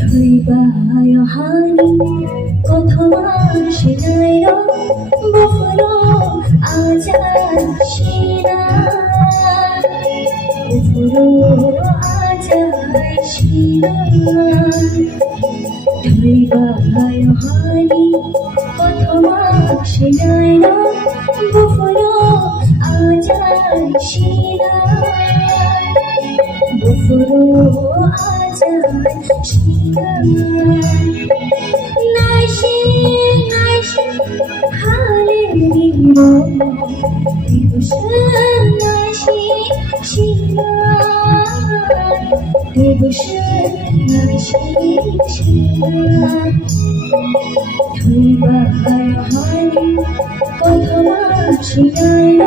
ধুইবায় হানি কথমার শিলাইর বুফুলো আজান শিলা বুফুলো আজান শিলা ধুইবায় হানি কথমার শিলাইর বুফুলো আজান শিলা বুফুলো আজান শিলা নাশি নাশি হালেরিরো দেবুশন নাশি শিলা দেবুশন নাশি শিলা ধুইবায় হানি কথমা শিলাইর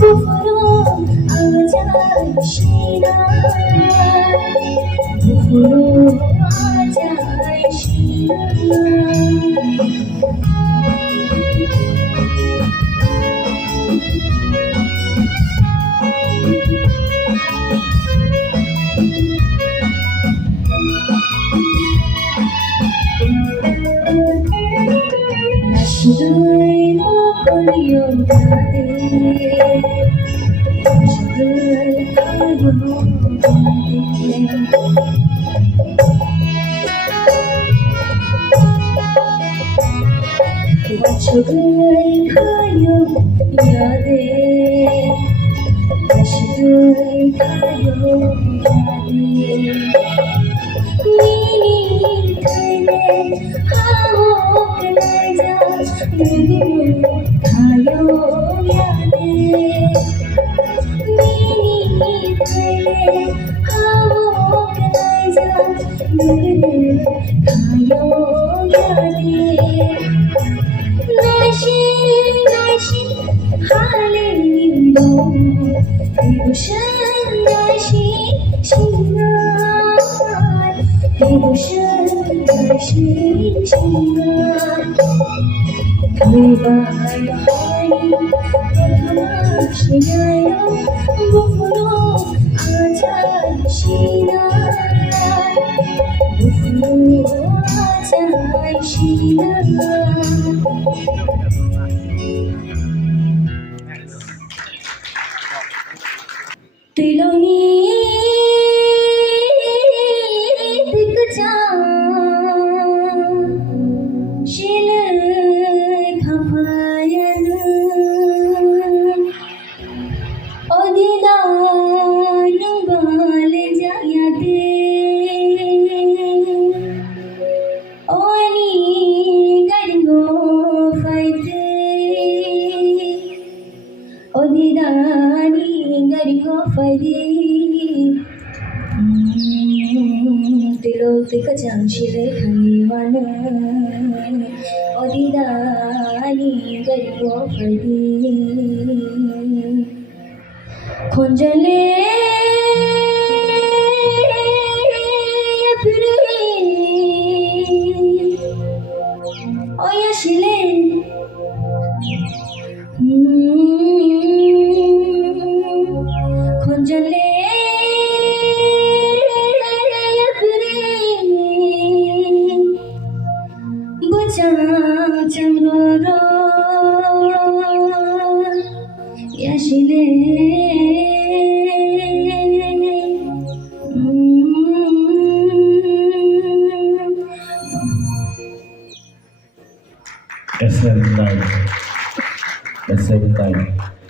বুফুলো আজান শিলা বুফুলো আজান শিলা Nashdai no kaliyo dade, nashdai kaliyo dade. Nashdai kaliyo dade, nashdai kaliyo dade. Nini kale hao kalaja nini kayo yade nini kale hao kalaja nini kayo yade nashi nashi hale nilo devotion nashi shina devotion nashi shina ধুইবায় হানি কথমা শিলাইর বুফুলো আজান শিলা বুফুলো আজান শিলা তিলনি দিকজা শিল খাফায়ন অদিদান বাল জায়াতে ওনি গরগো ফাইতে অদিদানি গরগো ফাইতে দিলো দিকজা শিল খাইওয়ান অদিদানি গরগো ফাইতে খঞ্জলে ফিরে ওয়াশিলে খঞ্জলে ফিরে বুঝা চমরো ওয়াশিলে SM time.